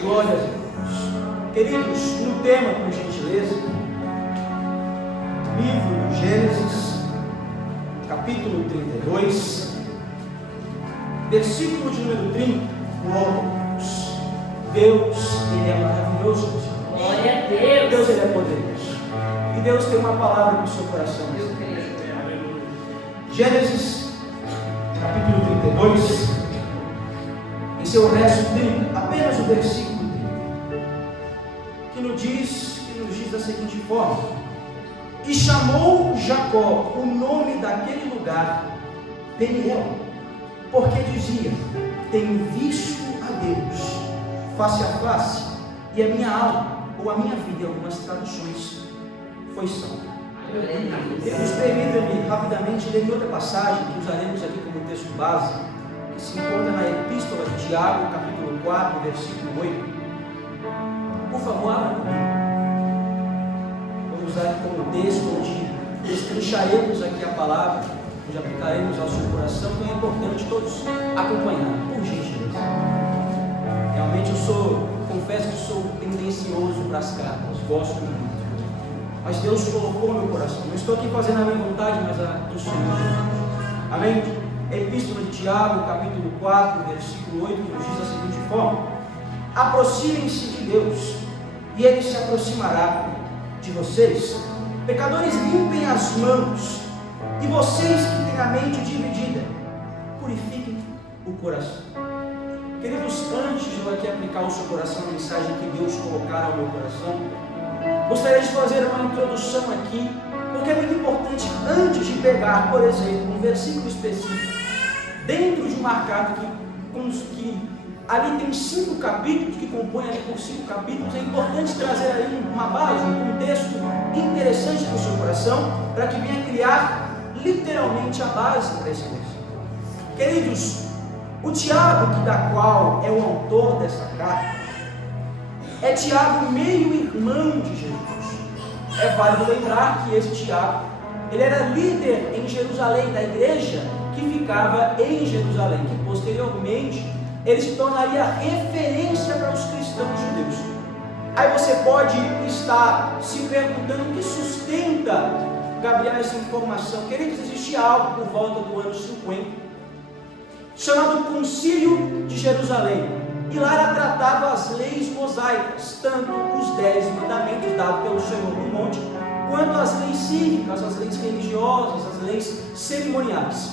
Glória a Deus. Queridos, no tema, por gentileza, livro de Gênesis, capítulo 32, versículo de número 30. Glória a Deus. Deus, Ele é maravilhoso. Glória a Deus. Deus, Ele é poderoso. E Deus tem uma palavra para o seu coração. Gênesis, capítulo 32, em seu verso 30, apenas o versículo 30, que nos diz da seguinte forma: e chamou Jacó o nome daquele lugar Peniel, porque dizia: tenho visto a Deus face a face, e a minha alma, ou a minha vida, em algumas traduções, foi salva. Nos permita-me rapidamente ler outra passagem que usaremos aqui como texto base, que se encontra na Epístola de Tiago, capítulo 4, versículo 8. Por favor, abra comigo. Vamos usar como texto onde destrincharemos aqui a palavra, onde aplicaremos ao seu coração. Então é importante todos acompanhar, por gentileza. Realmente confesso que sou tendencioso para as cartas, gosto muito. Mas Deus colocou no meu coração. Não estou aqui fazendo a minha vontade, mas a do Senhor. Amém? Epístola de Tiago, capítulo 4, versículo 8, que nos diz da seguinte forma: aproximem-se de Deus, e Ele se aproximará de vocês. Pecadores, limpem as mãos, e vocês que têm a mente dividida, purifiquem o coração. Queridos, antes de eu aqui aplicar ao seu coração a mensagem que Deus colocar ao meu coração, gostaria de fazer uma introdução aqui, porque é muito importante, antes de pegar, por exemplo, um versículo específico, dentro de uma carta que ali tem 5 capítulos, que compõem ali por 5 capítulos, é importante trazer aí uma base, um contexto interessante para o seu coração, para que venha criar literalmente a base para esse texto. Queridos, o Tiago, da qual é o autor dessa carta, é Tiago, meio-irmão de Jesus. É válido lembrar que esse Tiago, ele era líder em Jerusalém, da igreja que ficava em Jerusalém, que posteriormente ele se tornaria referência para os cristãos judeus. Aí você pode estar se perguntando o que sustenta, Gabriel, essa informação. Queridos, existia algo por volta do ano 50, chamado Concílio de Jerusalém. E lá era tratado as leis mosaicas, tanto os 10 mandamentos dados pelo Senhor no monte, quanto as leis cívicas, as leis religiosas, as leis cerimoniais.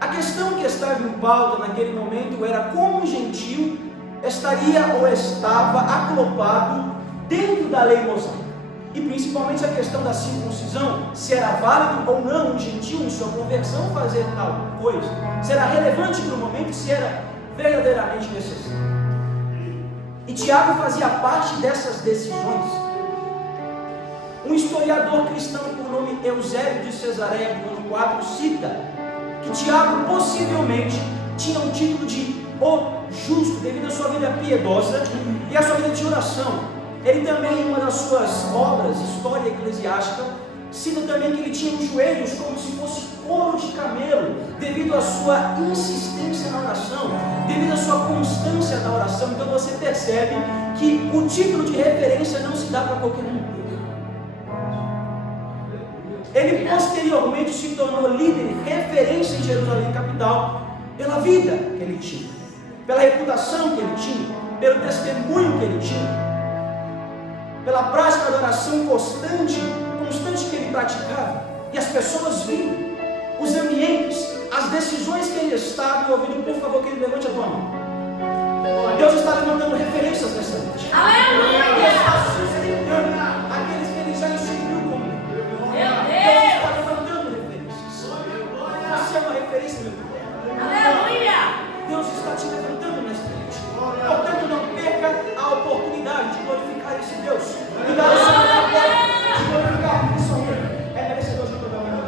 A questão que estava em pauta naquele momento era como um gentil estaria ou estava aglobado dentro da lei mosaica. E principalmente a questão da circuncisão, se era válido ou não um gentil em sua conversão fazer tal coisa, se era relevante para o momento, se era verdadeiramente necessário. E Tiago fazia parte dessas decisões. Um historiador cristão por nome Eusébio de Cesareia, do ano 4, cita que Tiago possivelmente tinha o título de o justo, devido à sua vida piedosa e à sua vida de oração. Ele também, em uma das suas obras, História Eclesiástica, cita também que ele tinha os joelhos como se fosse couro de camelo, devido à sua insistência na oração, devido à sua constância na oração. Então você percebe que o título de referência não se dá para qualquer um. Ele posteriormente se tornou líder e referência em Jerusalém capital pela vida que ele tinha, pela reputação que ele tinha, pelo testemunho que ele tinha, pela prática da oração constante que ele praticava. E as pessoas viam os ambientes, as decisões que ele estava envolvido. Por favor, que ele levante a tua mão. Deus está levantando referências nessa noite. Aleluia! Deus está sustentando aqueles que ele já instituiu como. Deus está levantando referências. Você é uma referência, meu irmão. Aleluia! Deus está te levantando nesta noite. Portanto, não perca a oportunidade de glorificar esse Deus. E dar o seu trabalho de glorificar isso aí. É merecedor de toda a honra.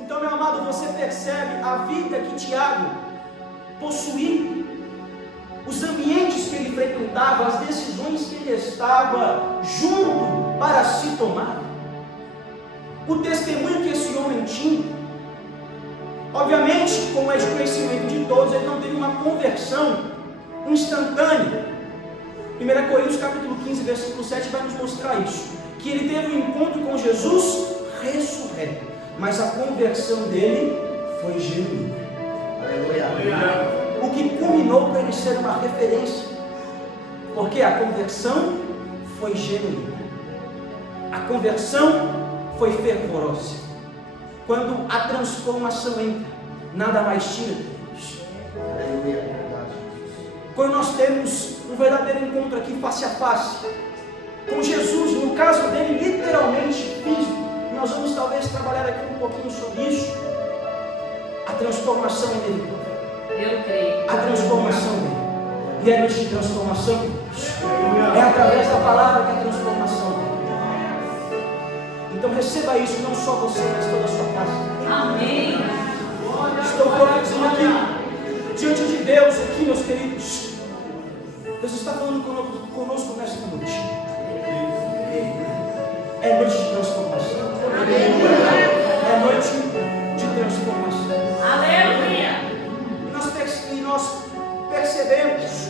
Então, meu amado, você percebe a vida que Tiago possuía, os ambientes que ele frequentava, as decisões que ele estava junto para se tomar, o testemunho que esse homem tinha. Obviamente, como é de conhecimento de todos, ele não teve uma conversão instantânea. 1 Coríntios capítulo 15, versículo 7 vai nos mostrar isso. Que ele teve um encontro com Jesus ressurreto, mas a conversão dele foi genuína. O que culminou para ele ser uma referência, porque a conversão foi genuína, a conversão foi fervorosa. Quando a transformação entra, nada mais tira Deus. Quando nós temos um verdadeiro encontro aqui face a face com Jesus, no caso dele literalmente físico, nós vamos talvez trabalhar aqui um pouquinho sobre isso. A transformação é dele. Eu creio. A transformação dele. E é neste transformação, é através da palavra que a transformação vem. Então receba isso, não só você, mas toda a sua casa. Amém. Estou profetizando aqui, diante de Deus, aqui, meus queridos. Deus está falando conosco nesta noite. É noite de transformação. É noite de transformação. Aleluia. E nós percebemos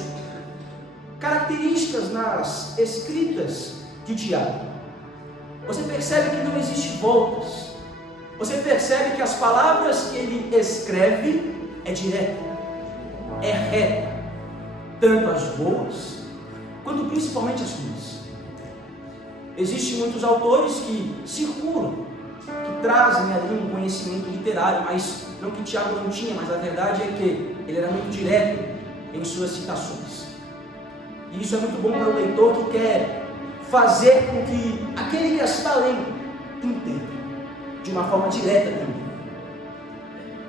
características nas escritas de Tiago. Você percebe que não existe voltas. Você percebe que as palavras que ele escreve é direta, é reta, tanto as boas quanto principalmente as ruins. Existem muitos autores que circulam, que trazem ali um conhecimento literário, mas não que Tiago não tinha, mas a verdade é que ele era muito direto em suas citações. E isso é muito bom para o leitor que quer fazer com que aquele que está lendo entenda de uma forma direta também.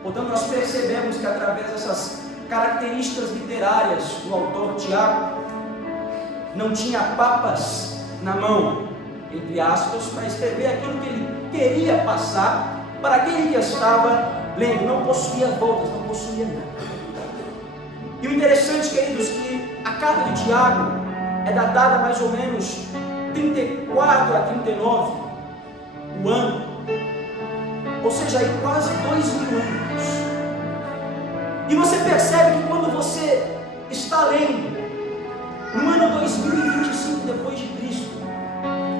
Portanto, nós percebemos que através dessas características literárias do autor Tiago, não tinha papas na mão, entre aspas, para escrever aquilo que ele queria passar para aquele que estava lendo. Não possuía voltas, não possuía nada. E o interessante, queridos, que a carta de Tiago é datada mais ou menos 34 a 39, o ano, ou seja, aí quase 2000 anos. E você percebe que quando você está lendo no ano 2025 depois de Cristo,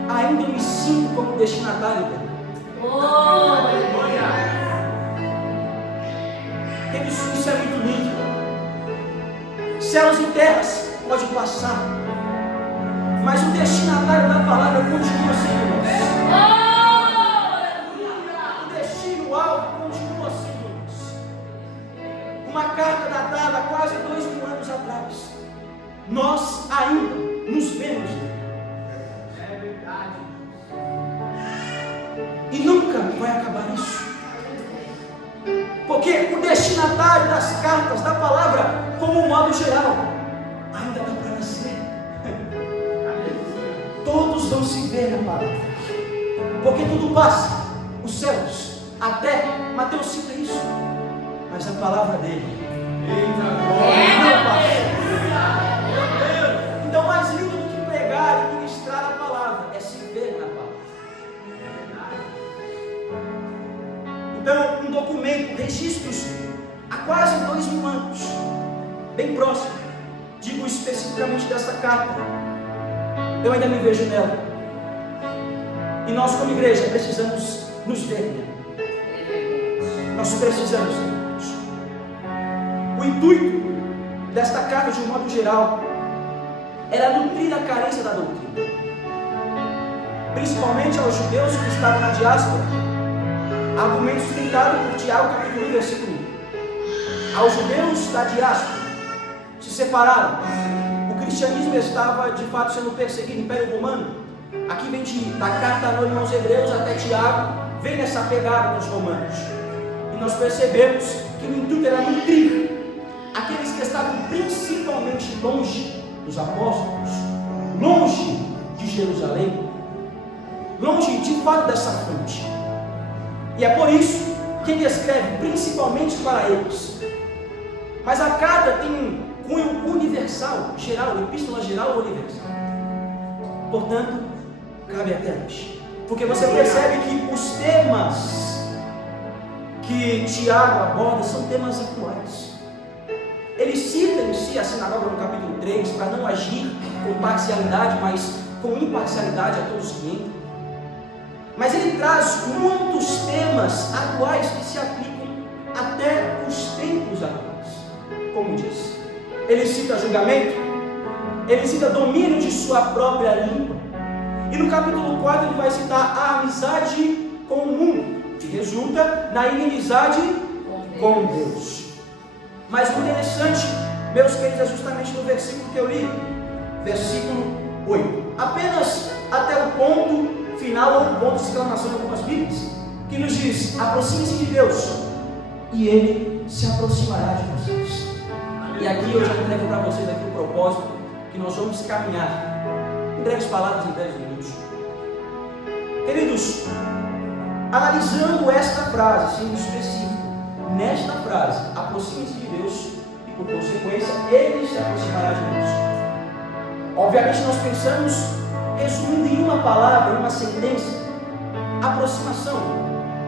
ainda me sinto como destinatário dela. Isso é muito lindo. Céus e terras pode passar, mas o destinatário da palavra continua sendo nós. O destino alvo continua sendo nós. Uma carta datada há quase 2000 anos atrás, nós ainda nos vemos. É verdade. E nunca vai acabar isso. Porque o destinatário das cartas, da palavra, como um modo geral, ainda dá para nascer. Todos vão se ver na palavra. Porque tudo passa, os céus, a terra. Mateus cita isso. Mas a palavra dele não passa. Então, mais lindo do que pregar e ministrar a palavra é se ver na palavra. Então, um documento, registros há quase 2000 anos, bem próximo, digo especificamente dessa carta, eu ainda me vejo nela. E nós, como igreja, precisamos nos ver. Nós precisamos ver. O intuito desta carta, de um modo geral, era nutrir a carência da doutrina, principalmente aos judeus que estavam na diáspora. Argumento sustentado por Tiago, capítulo 1, versículo 1. Aos judeus da diáspora, se separaram. O cristianismo estava de fato sendo perseguido, Império Romano. Aqui vem da carta anônima aos Hebreus até Tiago, vem nessa pegada dos romanos. E nós percebemos que o intuito era nutrir aqueles que estavam principalmente longe dos apóstolos, longe de Jerusalém, longe de fato dessa fonte. E é por isso que ele escreve principalmente para eles. Mas a carta tem um cunho universal, geral, epístola geral universal. Portanto, cabe até hoje. Porque você percebe que os temas que Tiago aborda são temas atuais. Ele cita em si a sinagoga no capítulo 3 para não agir com parcialidade, mas com imparcialidade a todos que entram. Mas ele traz muitos temas atuais que se aplicam até os tempos atuais. Como diz, ele cita julgamento, ele cita domínio de sua própria língua. E no capítulo 4 ele vai citar a amizade com o mundo, que resulta na inimizade com Deus. Mas o interessante, meus queridos, é justamente no versículo que eu li, versículo 8. Apenas até o ponto final, ou o ponto de exclamação em algumas Bíblias, que nos diz: aproxime-se de Deus, e Ele se aproximará de vocês. E aqui eu já entrego para vocês aqui o propósito, que nós vamos caminhar em breves palavras, em breves minutos. Queridos, analisando esta frase, sendo específico, nesta frase, aproxime-se de Deus, e por consequência, Ele se aproximará de nós. Obviamente nós pensamos, resumindo em uma palavra, em uma sentença, aproximação.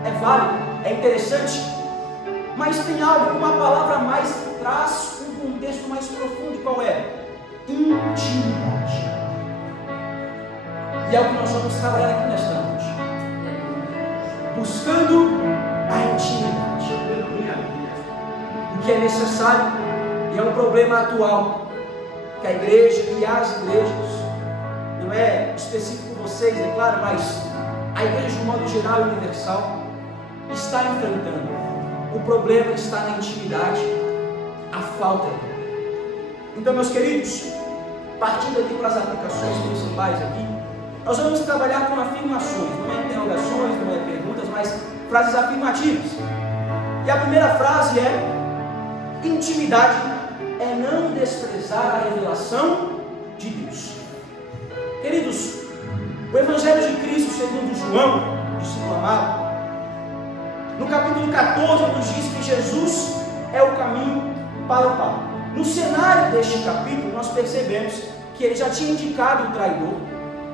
É válido, é interessante, mas tem algo, uma palavra a mais que traz um contexto mais profundo. Qual é? Intimidade. E é o que nós vamos trabalhar aqui nesta noite. Buscando a intimidade. O que é necessário, e é um problema atual, que a igreja e as igrejas, não é específico vocês, é claro, mas a igreja de um modo geral e universal está enfrentando. O problema está na intimidade, a falta dela. Então, meus queridos, partindo aqui para as aplicações principais aqui, nós vamos trabalhar com afirmações, não é interrogações, não é perguntas, mas frases afirmativas. E a primeira frase é: intimidade é não desprezar a revelação de Deus. Queridos, o Evangelho de Cristo segundo João, discípulo amado, no capítulo 14 nos diz que Jesus é o caminho para o Pai. No cenário deste capítulo nós percebemos que ele já tinha indicado o traidor,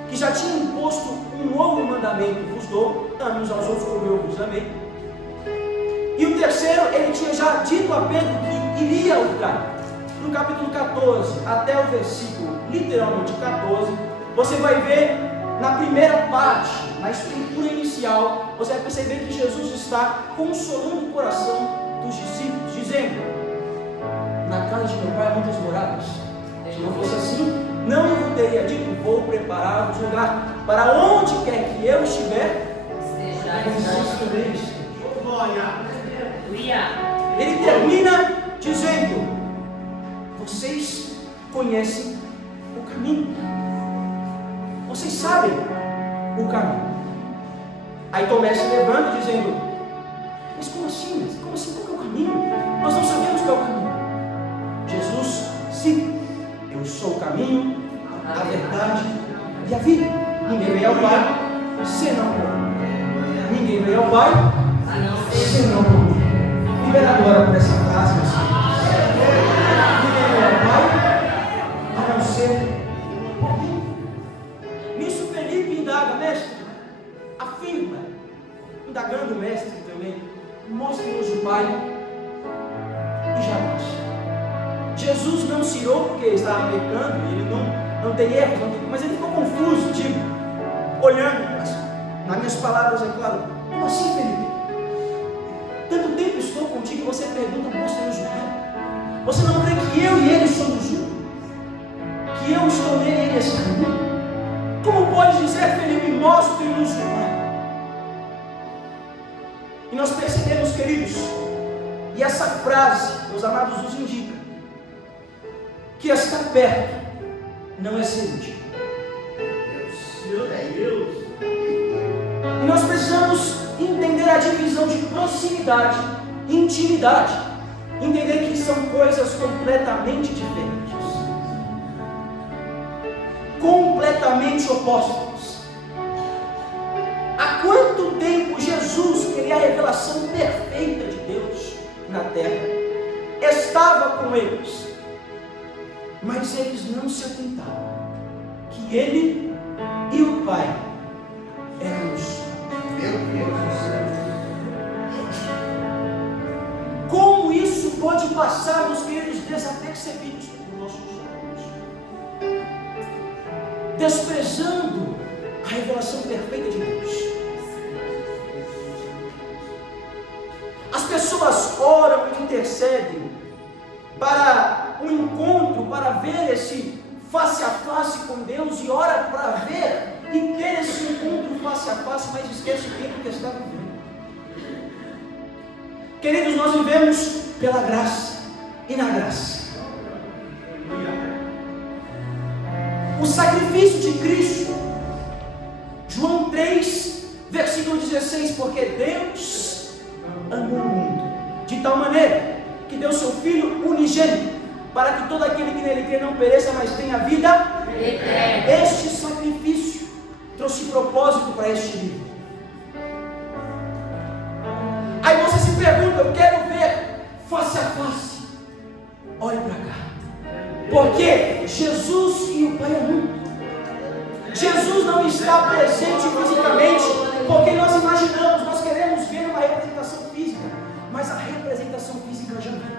que já tinha imposto um novo mandamento: vos dou, ame uns aos outros como eu vos amei. E o terceiro, ele tinha já dito a Pedro que iria o trair. No capítulo 14 até o versículo literalmente 14, você vai ver na primeira parte, na estrutura inicial, você vai perceber que Jesus está consolando o coração dos discípulos, dizendo: na casa de meu pai há muitas moradas. Se não fosse assim, não eu teria dito: vou preparar um lugar, para onde quer que eu estiver, vocês também estejam. Ele termina dizendo: vocês conhecem o caminho, vocês sabem o caminho. Aí Tomé se levanta dizendo: mas como assim? Como assim? Qual é o caminho? Nós não sabemos qual é o caminho. Jesus, sim, eu sou o caminho, a verdade e a vida. Ninguém vem ao Pai senão por mim. Ninguém vem ao Pai senão por mim. Libera agora por essa frase, meus filhos. Ninguém vem ao Pai a não ser por mim. Nisso Felipe indaga: mestre, afirma, indagando o mestre também, mostre-nos o Pai e já basta. Jesus não se irou porque estava pecando, ele não tem erro, mas ele ficou confuso, tipo, olhando, nas minhas palavras, é claro: como assim, Felipe? Tanto tempo estou contigo e você pergunta: mostra-nos o Pai. Você não crê que eu e ele somos um? Que eu estou nele e ele está em mim? Como pode dizer, Felipe, mostre-nos o Pai? E nós percebemos, queridos, e essa frase, meus amados, nos indica que estar perto não é ser íntimo. E nós precisamos entender a divisão de proximidade e intimidade, entender que são coisas completamente diferentes, completamente opostas. Há quanto tempo Jesus, que é a revelação perfeita de Deus na terra, estava com eles, mas eles não se atentavam que Ele e o Pai eram um só. Meu Deus do céu! Como isso pode passar, meus queridos, desapercebido? despercebidos por nossos olhos, desprezando a revelação perfeita de Deus. As pessoas oram e intercedem para um encontro, para ver esse face a face com Deus, e ora para ver e ter esse encontro face a face, mas esquece o tempo que está vivendo. Queridos, nós vivemos pela graça e na graça. O sacrifício de Cristo, João 3, versículo 16, porque Deus amou o mundo de tal maneira que deu seu Filho unigênito, para que todo aquele que nele crê não pereça, mas tenha vida eterna. Este sacrifício trouxe propósito para este livro. Aí você se pergunta: eu quero ver face a face. Olhe para cá, porque Jesus e o Pai é um. Jesus não está presente fisicamente porque nós imaginamos, nós queremos ver uma representação física, mas a representação física já vem.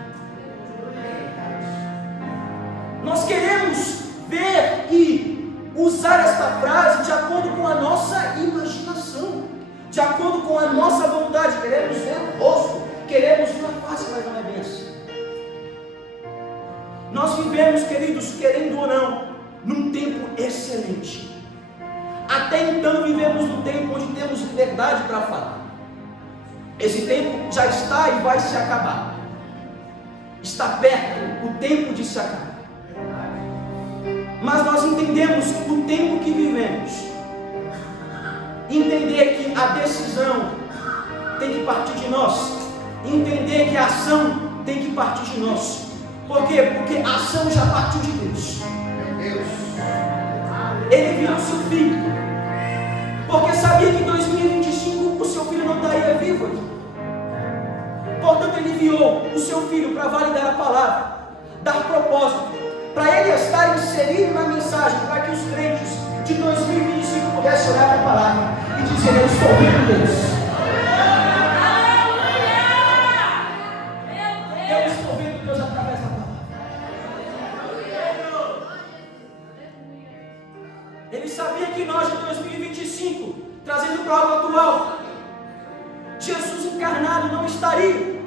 Nós queremos ver e usar esta frase de acordo com a nossa imaginação, de acordo com a nossa vontade. Queremos ver o rosto, queremos ver a face, mas não é bem assim. Nós vivemos, queridos, querendo ou não, num tempo excelente. Até então vivemos num tempo onde temos liberdade para falar. Esse tempo já está e vai se acabar. Está perto o tempo de se acabar. Mas nós entendemos o tempo que vivemos. Entender que a decisão tem que partir de nós. Entender que a ação tem que partir de nós. Por quê? Porque a ação já partiu de Deus. Meu Deus. Ele viu o seu filho, porque sabia que em 2025 o seu filho não estaria vivo aqui. Portanto, ele enviou o seu filho para validar a palavra, dar propósito, para ele estar inserido na mensagem, para que os crentes de 2025 pudessem olhar para a palavra e dizer: eu estou vendo Deus. Eu estou vendo Deus através da palavra. Ele sabia que nós, em 2025, trazendo para o atual, Jesus encarnado não estaria.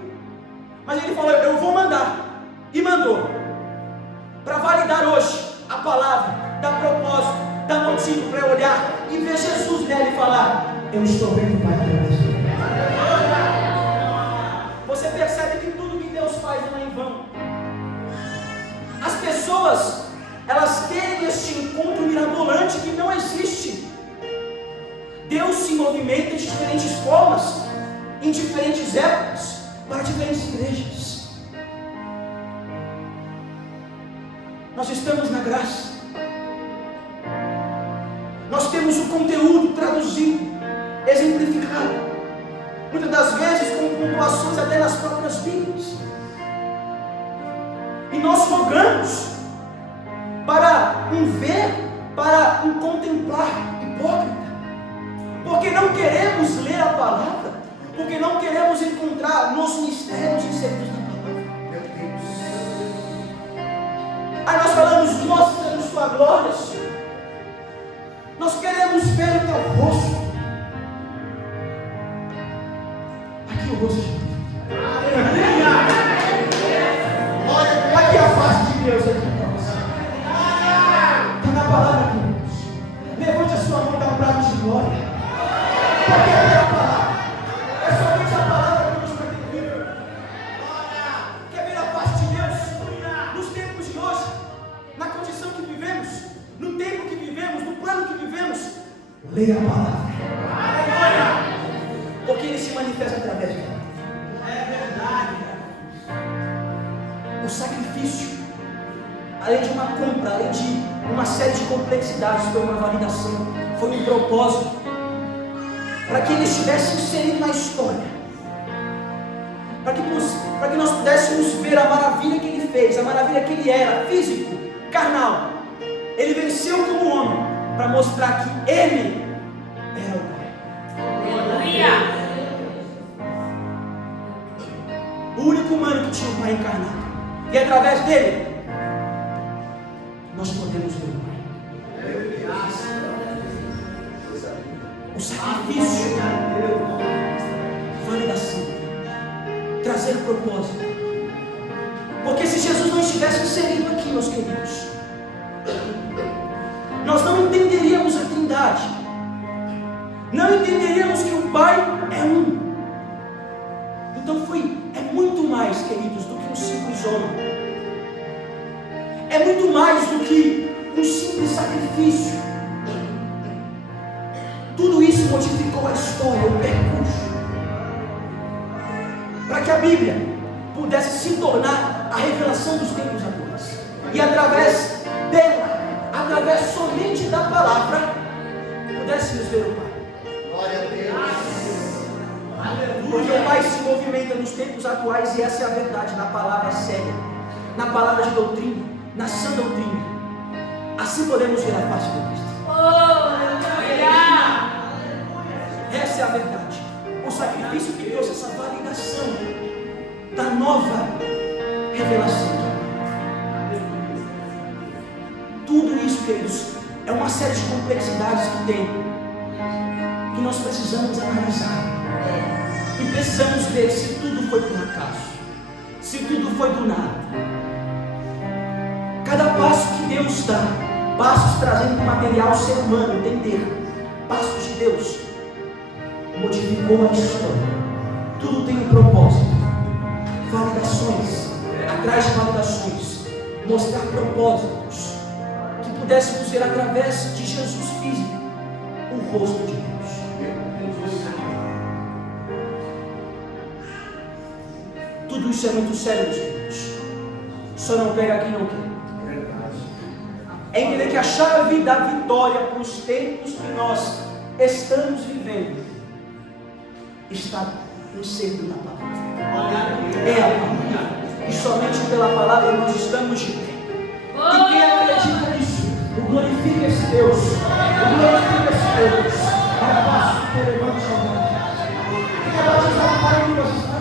Mas ele falou: eu vou mandar. E mandou. Para validar hoje a palavra, dar propósito, dar motivo para eu olhar e ver Jesus nela e falar: eu estou vendo o Pai através dele. Você percebe que tudo que Deus faz não é em vão. As pessoas, elas querem este encontro mirabolante que não existe. Deus se movimenta de diferentes formas, em diferentes épocas, para diferentes igrejas. Nós estamos na graça. Nós temos o conteúdo traduzido, exemplificado, muitas das vezes com pontuações até nas próprias Bíblias. E nós rogamos para um ver, para um contemplar hipócrita, porque não queremos ler a palavra, porque não queremos encontrar nos mistérios inseridos na palavra. Meu Deus. Aí nós falamos: mostra-nos tua glória, Senhor. Nós queremos ver o teu rosto. Aqui o rosto de Deus. Aqui a face de Deus aqui para você. Está na palavra de Deus. Levante a sua mão e dá um brado de glória. Porque é a palavra. É somente a palavra que nos mantém vivo. Quer ver a face de Deus? Nos tempos de hoje, na condição que vivemos, no tempo que vivemos, no plano que vivemos, leia a palavra. Porque ele se manifesta através dela. É verdade. O sacrifício, além de uma compra, além de uma série de complexidades, foi uma validação, foi um propósito, para que ele estivesse inserido na história, para que nós pudéssemos ver a maravilha que ele fez, a maravilha que ele era, físico, carnal. Ele venceu como homem, para mostrar que ele era o Pai. Aleluia. O único humano que tinha o Pai encarnado. E através dele, nós podemos ver o Pai. O sacrifício, validação, trazer propósito. Porque se Jesus não estivesse inserido aqui, meus queridos, nós não entenderíamos a Trindade, não entenderíamos que o Pai é um. Então é muito mais, queridos, do que um simples homem, é muito mais do que um simples sacrifício. Tudo isso modificou a história, o percurso, para que a Bíblia pudesse se tornar a revelação dos tempos atuais. E através dela, através somente da palavra, pudéssemos ver o Pai. Glória a Deus. Porque o Pai se movimenta nos tempos atuais, e essa é a verdade, na palavra séria, na palavra de doutrina, na sã doutrina. Assim podemos ver a face do Cristo. Essa é a verdade. O sacrifício que trouxe essa validação da nova revelação. Tudo isso, queridos, é uma série de complexidades que tem, que nós precisamos analisar. E precisamos ver se tudo foi por acaso, se tudo foi do nada. Cada passo que Deus dá, passos trazendo para o material ser humano entender, passos de Deus, modificou a história. Tudo tem um propósito. Validações, atrás de validações, mostrar propósitos, que pudéssemos ver através de Jesus físico o rosto de Deus. Tudo isso é muito sério, meus queridos. Só não pega aqui não quer. É entender que a chave da vitória para os tempos que nós estamos vivendo está inserido na palavra. É a palavra. E somente pela palavra nós estamos de pé. E quem acredita nisso, glorifica esse Deus. Glorifica esse Deus. É fácil que levante a mão. Quem é batizado para mim, nós estamos.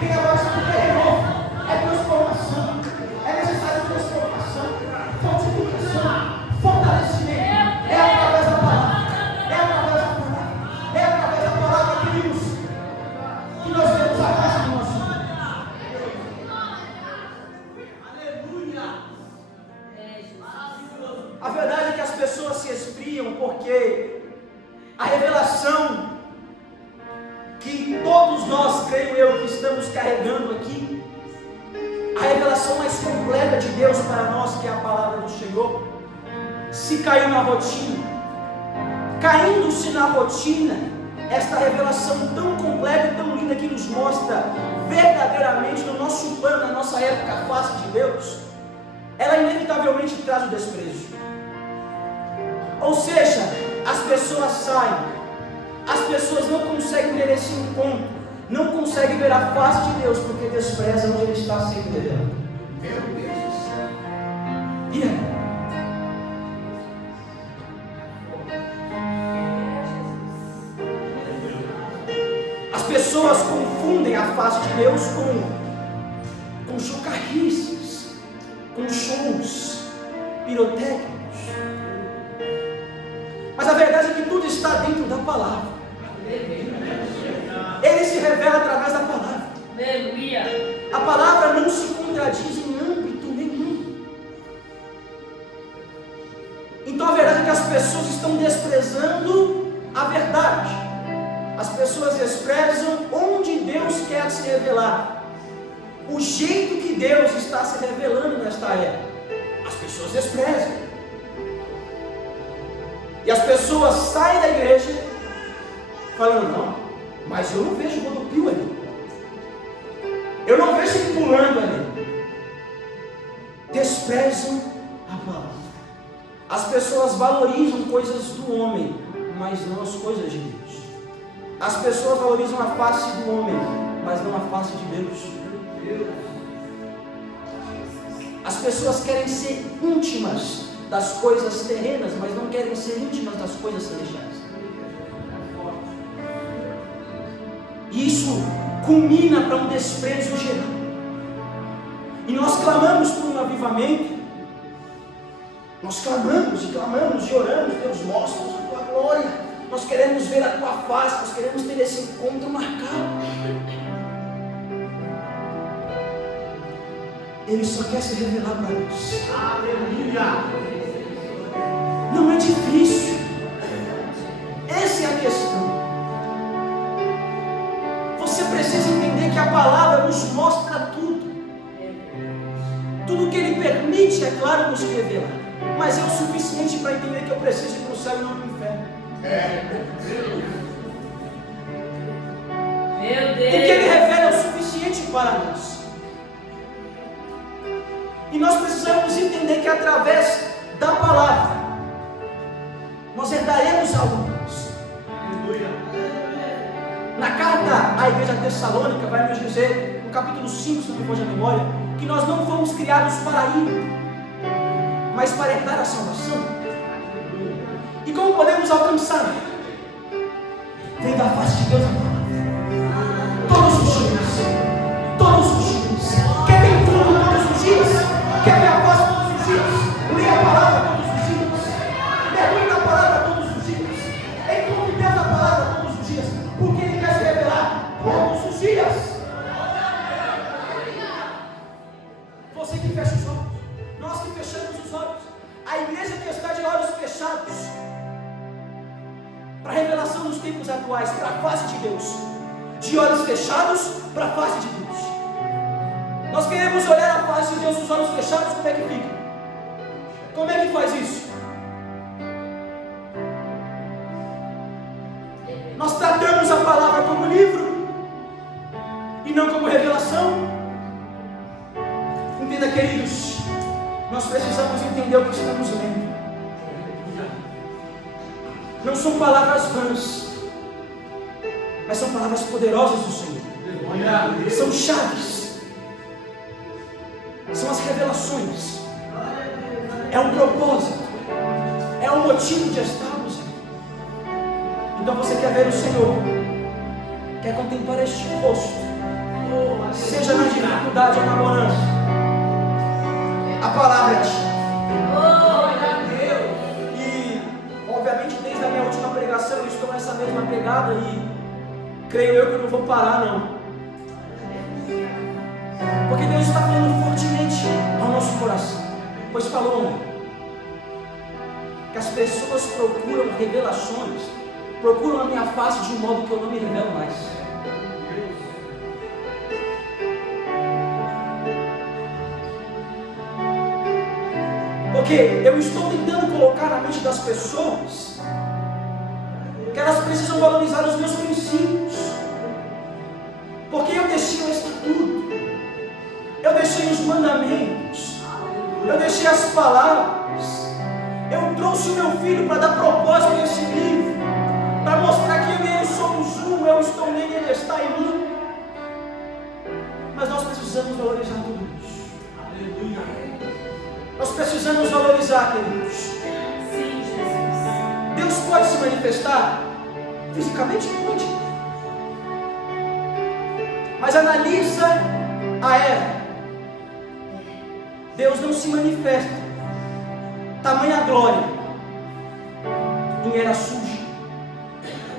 Quem é batizado é renovo, é transformação. É necessário transformação, fortificação, fortalecimento. É através da palavra. É através da palavra. É através da palavra, queridos, que nós vemos a face do nosso Deus. Aleluia. A verdade é que as pessoas se esfriam porque a revelação que todos nós, creio eu, que estamos carregando aqui, a revelação mais completa de Deus para nós, que é a palavra do Senhor, se caiu na rotina. Caindo-se na rotina, esta revelação tão completa e tão linda que nos mostra verdadeiramente no nosso plano, na nossa época, a face de Deus, ela inevitavelmente traz o desprezo. Ou seja, as pessoas saem, as pessoas não conseguem ter esse encontro, não conseguem ver a face de Deus, porque desprezam onde Ele está sendo revelado. Meu Deus do céu. E aí? As pessoas confundem a face de Deus com chocarrices, com shows pirotécnicos. Mas a verdade é que tudo está dentro da palavra. Ele se revela através da palavra. A palavra não se contradiz em âmbito nenhum. Então a verdade é que as pessoas estão desprezando a verdade. As pessoas desprezam onde Deus quer se revelar, o jeito que Deus está se revelando nesta era. As pessoas desprezam. E as pessoas saem da igreja falando, não, mas eu não vejo rodopio ali. Eu não vejo ele pulando ali. Desprezam a palavra. As pessoas valorizam coisas do homem, mas não as coisas de Deus. As pessoas valorizam a face do homem, mas não a face de Deus. As pessoas querem ser íntimas das coisas terrenas, mas não querem ser íntimas das coisas celestiais. E isso culmina para um desprezo geral. E nós clamamos por um avivamento, Nós clamamos e clamamos e oramos, Deus, mostra-nos a tua glória. Nós queremos ver a tua face, nós queremos ter esse encontro marcado. Ele só quer se revelar para nós. Aleluia. Não é difícil. Essa é a questão. Você precisa entender que a palavra nos mostra tudo. Tudo que Ele permite, é claro, nos revelar. Mas é o suficiente para entender que eu preciso ir para o céu e não para o inferno. Meu Deus. O que Ele revela é o suficiente para nós. E nós precisamos entender que através da palavra nós herdaremos algo nosso. Na carta à igreja tessalônica vai nos dizer, no capítulo 5, se não me foge a memória, que nós não fomos criados para a ira, mas para herdar a salvação. E como podemos alcançar? Vem da face de Deus a palavra. Todos os dias. Todos os dias. Quer ter tudo todos os dias? Quer ver a face todos os dias? Leia a palavra todos os dias. Mergulhe na palavra todos os dias. Encontre Deus na palavra todos os dias. Porque Ele quer se revelar todos os dias. Você que fecha os olhos. Nós que fechamos os olhos. A igreja que está de olhos fechados para a revelação dos tempos atuais, para a face de Deus. De olhos fechados para a face de Deus. Nós queremos olhar a face de Deus com os olhos fechados, como é que fica? Como é que faz isso? Nós tratamos a palavra como livro e não como revelação. Entenda, queridos, nós precisamos entender o que estamos lendo. Não são palavras vãs, mas são palavras poderosas do Senhor. São chaves, são as revelações, é um propósito, é um motivo de estarmos aqui. Então você quer ver o Senhor, quer contemplar este rosto, seja na dificuldade ou na bonança, a palavra é ti. Obviamente, desde a minha última pregação, eu estou nessa mesma pegada e creio eu que eu não vou parar, não. Porque Deus está falando fortemente ao nosso coração. Pois falou que as pessoas procuram revelações, procuram a minha face de um modo que eu não me revelo mais. Porque eu estou tentando colocar na mente das pessoas que elas precisam valorizar os meus princípios. Porque eu deixei o estatuto, eu deixei os mandamentos, eu deixei as palavras, eu trouxe o meu filho para dar propósito a esse livro, para mostrar que eu e ele somos um, eu estou nele e ele está em mim. Mas nós precisamos valorizar tudo isso. Aleluia. Nós precisamos valorizar, queridos. Sim, Jesus. Deus pode se manifestar fisicamente? Pode. Mas analisa a era. Deus não se manifesta. Tamanha glória em era suja,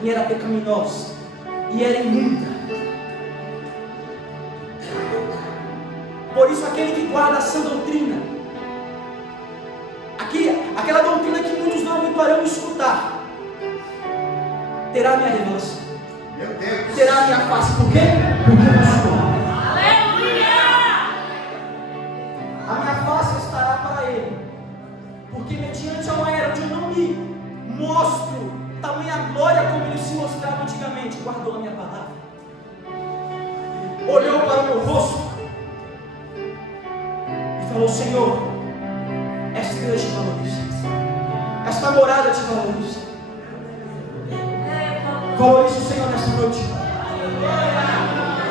em era pecaminosa, e era imunda. Por isso aquele que guarda a sã doutrina, aquela doutrina que muitos não aguentarão escutar, terá a minha revelação. Meu Deus. Terá a minha face. Por quê? Porque eu sou. Aleluia! A minha face estará para ele. Porque mediante a uma era onde eu não me mostro tamanha glória como ele se mostrava antigamente, guardou a minha palavra. Olhou para o meu rosto e falou: Senhor, esta igreja te valoriza. Esta morada te valoriza. Valorize o Senhor nessa noite.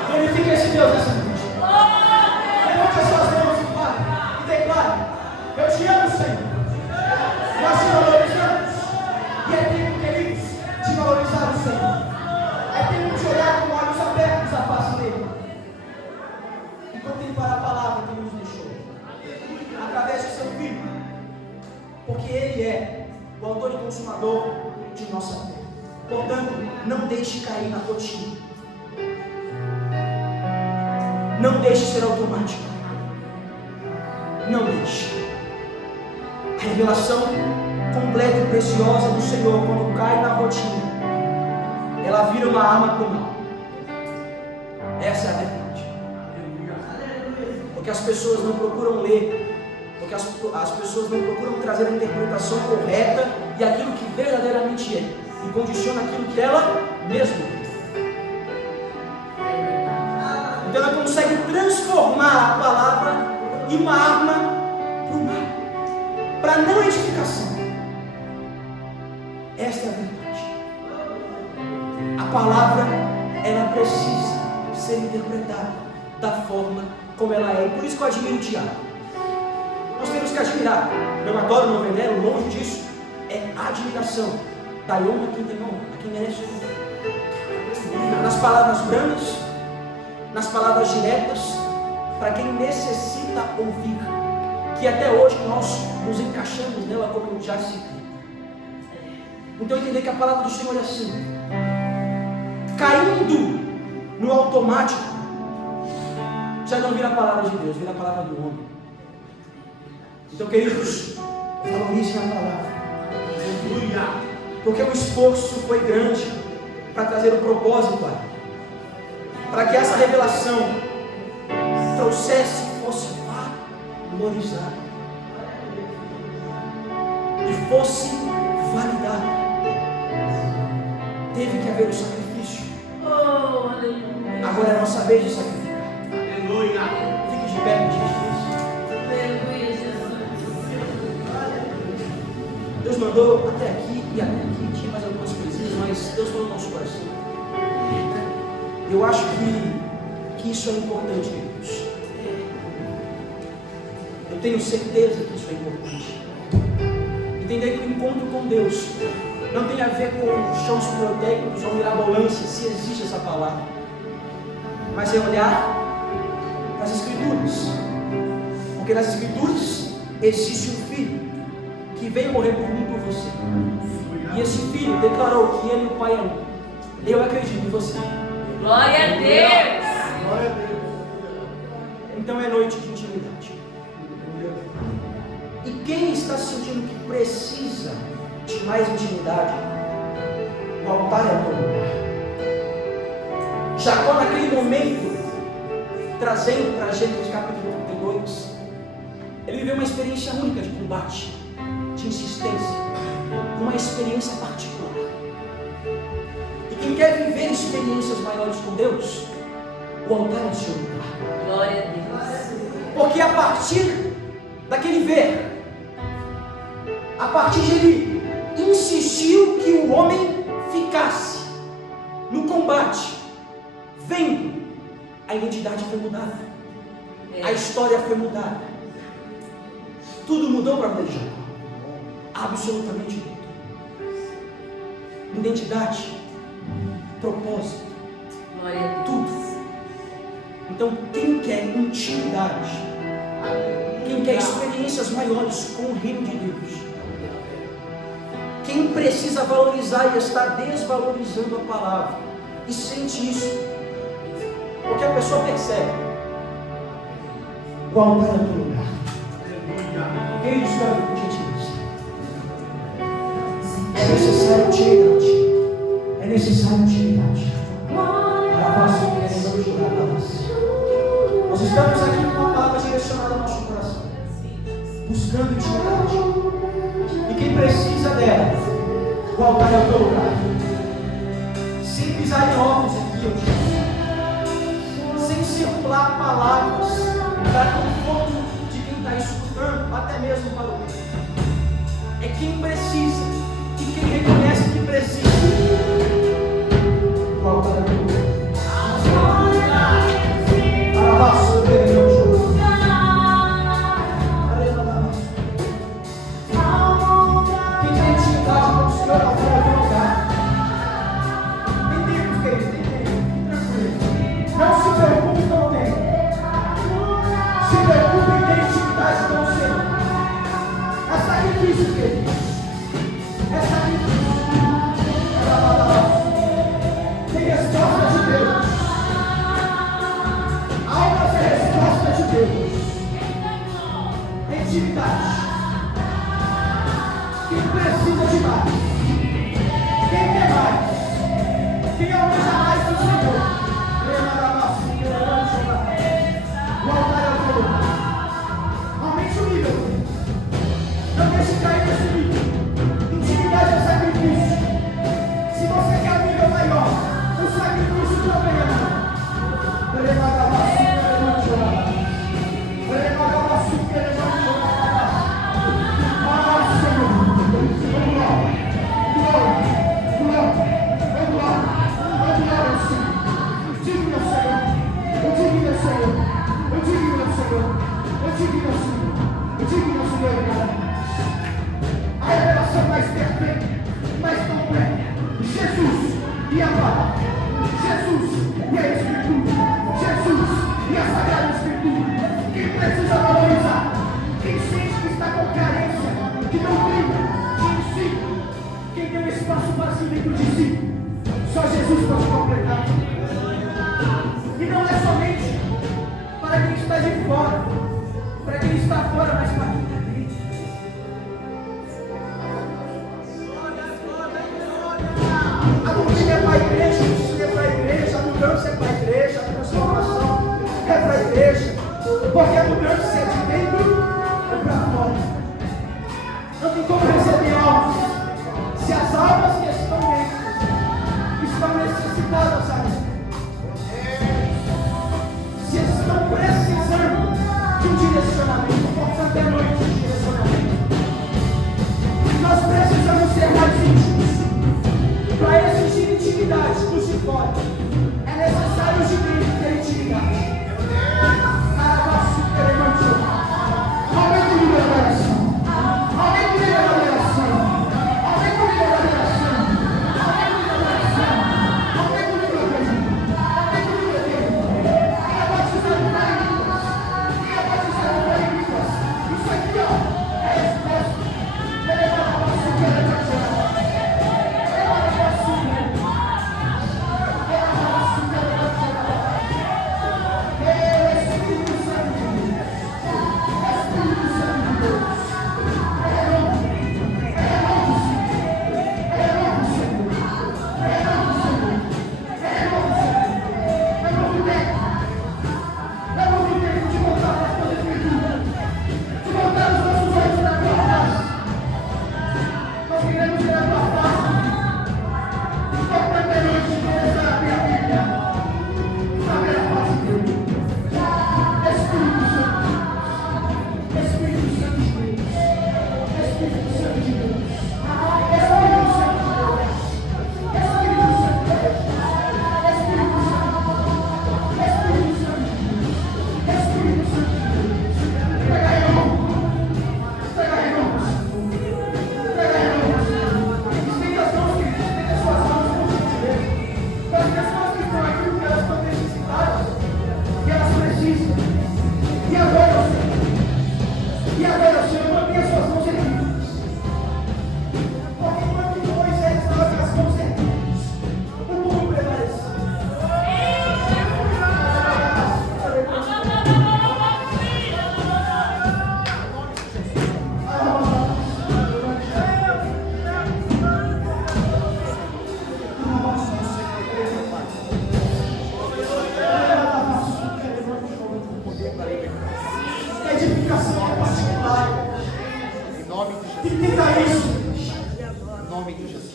Glorifique esse Deus nessa noite. Levante as suas mãos e declare: eu te amo, Senhor. Nós te valorizamos. E é tempo, queridos, de valorizar o Senhor. É tempo de olhar com olhos abertos à face dele e contemplar a palavra que ele nos deixou através do seu Filho. porque Ele é o autor e consumador de nossa fé. Portanto, não deixe cair na rotina. Não deixe ser automático. Não deixe. A revelação completa e preciosa do Senhor, quando cai na rotina, ela vira uma arma para o mal. Essa é a verdade. Porque as pessoas não procuram ler, porque as pessoas não procuram trazer a interpretação correta e aquilo que verdadeiramente é, e condiciona aquilo que ela mesma é. Então ela consegue transformar a palavra em uma arma para o mal, para não edificação. Esta é a verdade. A palavra, ela precisa ser interpretada da forma como ela é. E por isso que eu admiro o Tiago. Nós temos que admirar. Não adoro, não venero, longe disso. É admiração. Dá honra a quem tem honra, a quem merece honra. Nas palavras brandas, nas palavras diretas, para quem necessita ouvir. Que até hoje nós nos encaixamos nela, como eu já citei. Então entender que a palavra do Senhor é assim. Caindo no automático, já não vira a palavra de Deus, vira a palavra do homem. Então, queridos, valorizem a palavra. Porque o esforço foi grande para trazer o propósito a ela. Para que essa revelação trouxesse e fosse valorizada. E fosse validada. Teve que haver o sacrifício. Oh, aleluia. Agora é a nossa vez de sacrificar. Aleluia. Fique de pé, gente. Aleluia, Jesus. Deus mandou até aqui e até aqui. Tinha mais algumas coisinhas, mas Deus falou no nosso coração. Eu acho que isso é importante, queridos. Eu tenho certeza que isso é importante. Entender que o encontro com Deus não tem a ver com shows pirotécnicos ou mirabolância, se existe essa palavra, mas é olhar para as Escrituras, porque nas Escrituras existe um filho que veio morrer por mim e por você, e esse filho declarou que ele e o Pai é um. Eu acredito em você. Glória a Deus. Glória a Deus. Então é noite de intimidade. E quem está sentindo que precisa de mais intimidade, o altar é o lugar. Jacó, naquele momento, trazendo para Gênesis capítulo 32, ele viveu uma experiência única de combate, de insistência, uma experiência particular. E quem quer viver experiências maiores com Deus, o altar é o seu lugar. Glória a Deus. Porque a partir daquele ver, a partir de ele insistiu que o homem ficasse no combate, vendo, a identidade foi mudada, a história foi mudada, tudo mudou para a vida de Jacó, absolutamente tudo. Identidade, propósito, Glória a Deus. tudo. Então, quem quer intimidade, quem quer experiências maiores com o reino de Deus, quem precisa valorizar e está desvalorizando a palavra, e sente isso, porque a pessoa percebe, o altar é o teu lugar. Queridos, por gentileza, é necessário intimidade, é necessário intimidade. Nós estamos aqui com uma palavra direcionada ao nosso coração, buscando intimidade. E quem precisa dela, o altar é o teu lugar. Sem pisar em ovos aqui, eu digo. Sem circular palavras para conforto de quem está escutando, até mesmo para o outro. É quem precisa e quem reconhece que precisa. O altar é o teu lugar. Isso intimidade. Quem precisa de mais? Quem quer mais? Quem almeja mais do Senhor? O altar é o teu lugar. Aumente o nível. Não deixe cair nesse nível. Intimidade é sacrifício. Se você quer um nível maior, o sacrifício também é maior. A revelação mais perfeita, mais completa. Jesus e a palavra. Jesus e a Escritura. Jesus e a Sagrada Escritura. Quem precisa valorizar? Quem sente que está com carência, que não brilha de si? Quem tem um espaço vazio dentro de si? Só Jesus pode completar. E não é somente para quem está de fora, para quem está fora, mas para quem está dentro. A doutrina é para a igreja, o ensino é para a igreja, a mudança é para a igreja, a transformação é para a igreja, porque a mudança é de dentro e para fora. Não tem como receber almas se as almas que estão dentro estão necessitadas ainda. Se estão precisando de um direcionamento, portanto é noite de direcionamento. Nós precisamos ser mais íntimos. Para exigir intimidade dos de fora, é necessário os de dentro ter intimidade. Aumenta o nível da adoração. Aumenta o nível da adoração. Aumenta o nível da adoração. Aumenta o nível da adoração. Aumenta o nível da adoração. Aumenta o nível da adoração. Quem é batizado para línguas? Quem é batizado para línguas? Isso aqui, ó, é a resposta. Eleva a voz, que ela te ajuda.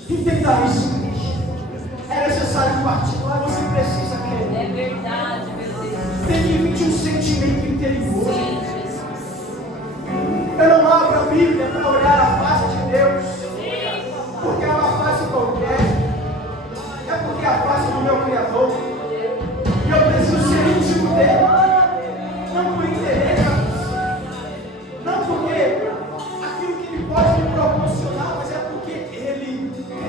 Entenda isso. É necessário particular, você precisa querer. É verdade, meu Deus. Tem limite um sentimento interior. Sim, Jesus. Eu não abro a Bíblia para olhar a face de Deus, porque é uma face qualquer. É porque é a face do meu Criador. E eu preciso ser íntimo dele. Não por interesse, não porque aquilo que ele pode me proporcionar, mas é porque ele é.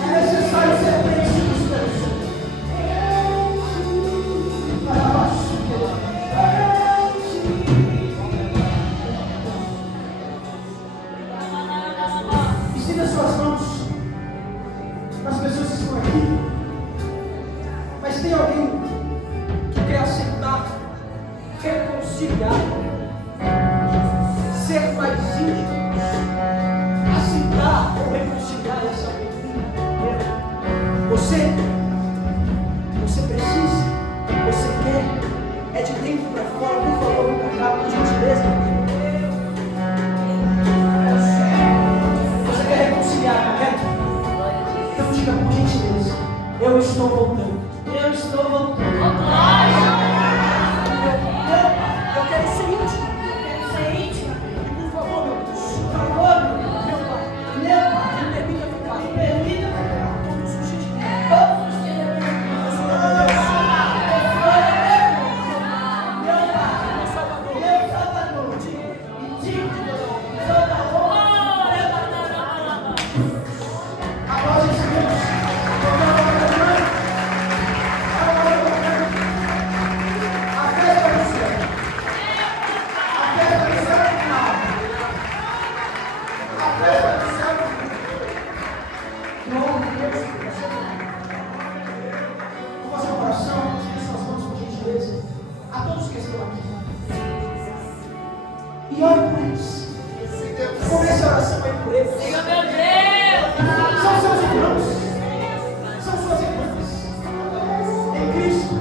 É necessário ser preenchido pelo Senhor. reconciliar, ser mais íntimo, aceitar ou reconciliar essa vida. Você precisa, você quer, é de dentro para fora, por favor, vem para cá, por gentileza. Você quer reconciliar, correto? Então diga por gentileza, eu estou voltando. Eu estou voltando. Eu quero ser íntimo. Por favor, meu Deus. Por favor, meu Pai. Me permita ficar. Todos os dias. A todos que estão aqui. E ore por eles. Comece a oração aí por eles. Senhor, meu Deus! São seus irmãos. São suas irmãs. Em Cristo.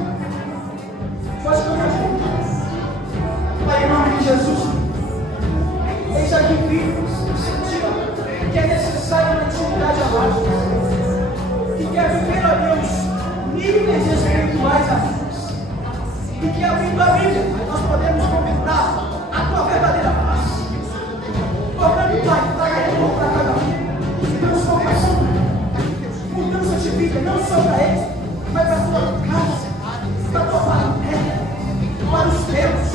Pode cantar junto. Pai, em nome de Jesus. Eis aqui vivos. Sentiu que é necessário uma intimidade a mais. Que quer viver, ó Deus, níveis espirituais a vida. E que abrindo a Bíblia, nós podemos contemplar a tua verdadeira face. Tocando, Pai, traga amor para cada um. Transformação, mudança de vida, não só para eles, mas para a tua casa, para a tua parentela, para os teus,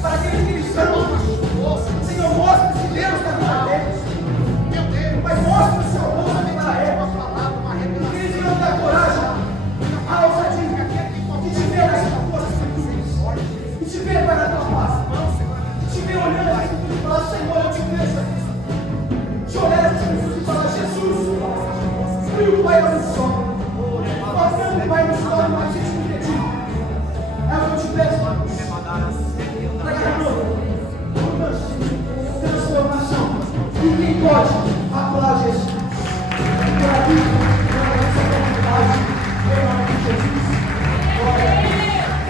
para aqueles que eles são. Senhor, mostra esse Deus na vida deles. Pai, mostra o seu rosto para eles. Que eles venham dar coragem, a ousadia de te ver nas tuas e te ver para a tua paz, te ver olhando a Escritura e falar, Senhor, eu te vejo aqui. Te olhar a Escritura e falar, Jesus, e o Pai abençoa. Fazendo o Pai nos torna mais íntimo de ti. É o que eu te peço. Traga amor, mudança, transformação. E quem pode aplaudir Jesus?